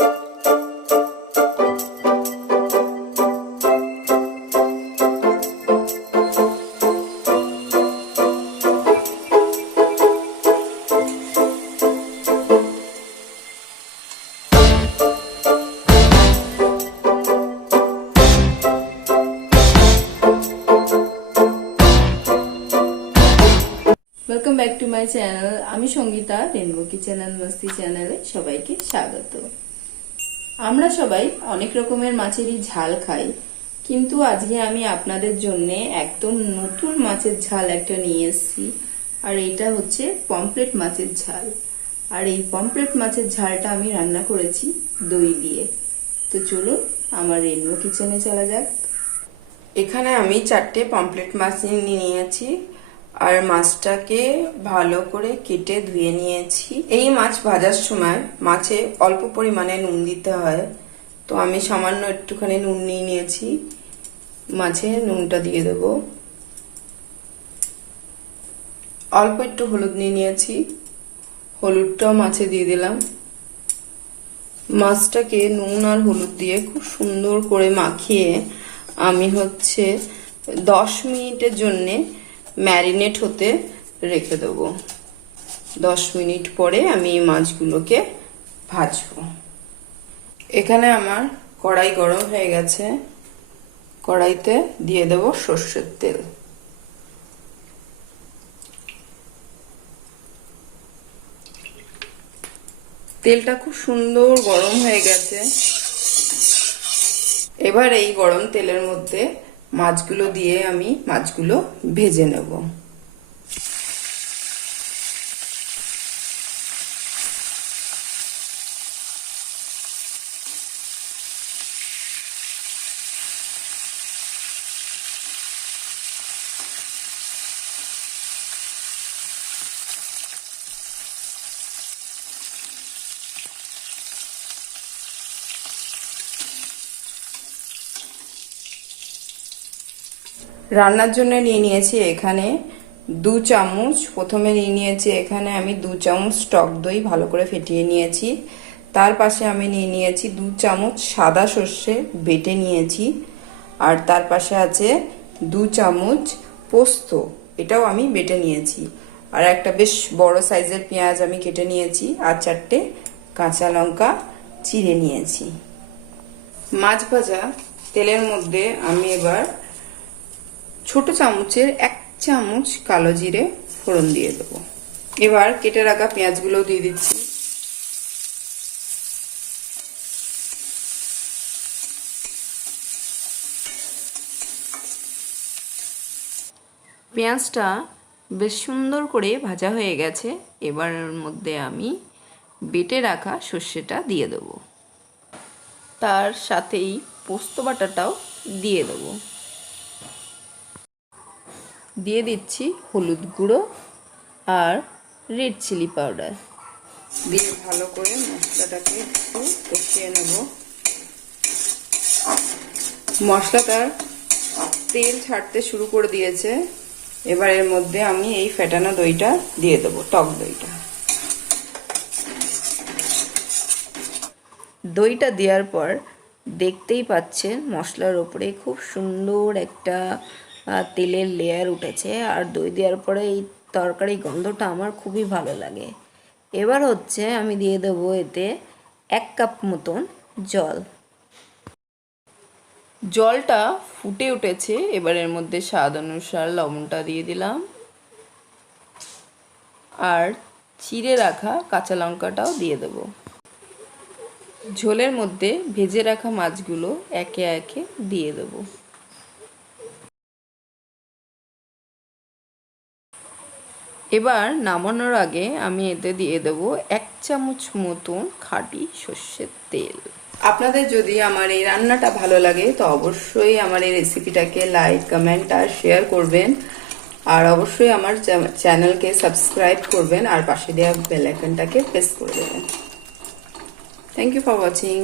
Welcome back to my channel आमी Sangita rainbow kitchen and मस्ती चैनेले सबाइके स्वागत। आमरा सबाई अनेक रकमेर माछेरই झाल खाई, किन्तु आजके आमी आपनादेर जन्य एकदम नतून माछेर झाल एकटा निये एसेछि और एटा होच्छे पमफ्रेट माछेर झाल। और এই পমফ্রেট মাছের ঝালটা আমি রান্না করেছি দই দিয়ে। তো চলুন আমার রেনবো কিচেনে চলা যাক। এখানে আমি 4টে পমফ্রেট মাছ নিয়ে নিয়েছি আর মাছটাকে ভালো করে কেটে ধুয়ে নিয়েছি। এই মাছ ভাজার সময় মাছে অল্প পরিমাণে নুন দিতে হয়, তো আমি সামান্য একটুখানি নুন নিয়ে নিয়েছি। মাছে নুনটা দিয়ে দেব। অল্প একটু হলুদ নিয়ে নিয়েছি, হলুদটাও মাছে দিয়ে দিলাম। মাছটাকে নুন আর হলুদ দিয়ে খুব সুন্দর করে মাখিয়ে আমি 10 মিনিটের জন্য ম্যারিনেট হতে রেখে দেব। 10 মিনিট পরে আমি এই মাছগুলোকে ভাজবো। এখানে আমার কড়াই গরম হয়ে গেছে, কড়াইতে দিয়ে দেব সরষের তেল। তেলটা খুব সুন্দর গরম হয়ে গেছে। এবার এই গরম তেলের মধ্যে মাছগুলো দিয়ে আমি মাছগুলো ভেজে নেব। রান্নার জন্য নিয়ে নিয়েছি এখানে 2 চামচ। প্রথমে নিয়ে নিয়েছি এখানে আমি 2 চামচ টক দই ভালো করে ফেটিয়ে নিয়েছি। তার পাশে আমি নিয়ে নিয়েছি 2 চামচ সাদা সর্ষে বেটে নিয়েছি। আর তার পাশে আছে 2 চামচ পোস্ত, এটাও আমি বেটে নিয়েছি। আর একটা বেশ বড় সাইজের পেঁয়াজ আমি কেটে নিয়েছি। আর 4টে কাঁচা লঙ্কা চিড়ে নিয়েছি। মাছ ভাজা তেলের মধ্যে আমি এবার ছোট চামচের 1 চামচ কালো জিরে ফোড়ন দিয়ে দেবো। এবার কেটে রাখা পেঁয়াজগুলো দিয়ে দিচ্ছি। পেঁয়াজটা বেশ সুন্দর করে ভাজা হয়ে গেছে। এবার এর মধ্যে আমি বেটে রাখা সর্ষেটা দিয়ে দেবো। তার সাথেই পোস্ত বাটাটাও দিয়ে দেবো। দিয়ে দিচ্ছি হলুদ গুঁড়ো আর রেড চিলি পাউডার দিয়ে ভালো করে মশলাটাকে একটু কষিয়ে নেব। মশলাটার তেল ছাড়তে শুরু করে দিয়েছে। এবার এর মধ্যে আমি এই ফেটানো দইটা দিয়ে দেবো, টক দইটা। দইটা দেওয়ার পর দেখতেই পাচ্ছেন মশলার ওপরে খুব সুন্দর একটা তেলের লেয়ার উঠেছে। আর দই দেওয়ার পরে এই তরকারি গন্ধটা আমার খুবই ভালো লাগে। এবার আমি দিয়ে দেবো এতে 1 কাপ মতন জল। জলটা ফুটে উঠেছে। এবার এর মধ্যে স্বাদ অনুসার লবণটা দিয়ে দিলাম আর চিড়ে রাখা কাঁচা লঙ্কাটাও দিয়ে দেবো। ঝোলের মধ্যে ভেজে রাখা মাছগুলো একে একে দিয়ে দেবো। এবার নামানোর আগে আমি এতে দিয়ে দেবো 1 চামচ মতন খাঁটি সর্ষের তেল। আপনাদের যদি আমার এই রান্নাটা ভালো লাগে তো অবশ্যই আমার এই রেসিপিটাকে লাইক, কমেন্ট আর শেয়ার করবেন। আর অবশ্যই আমার চ্যানেলকে সাবস্ক্রাইব করবেন আর পাশে দেওয়া বেল আইকনটাকে প্রেস করে দেবেন। Thank you for watching.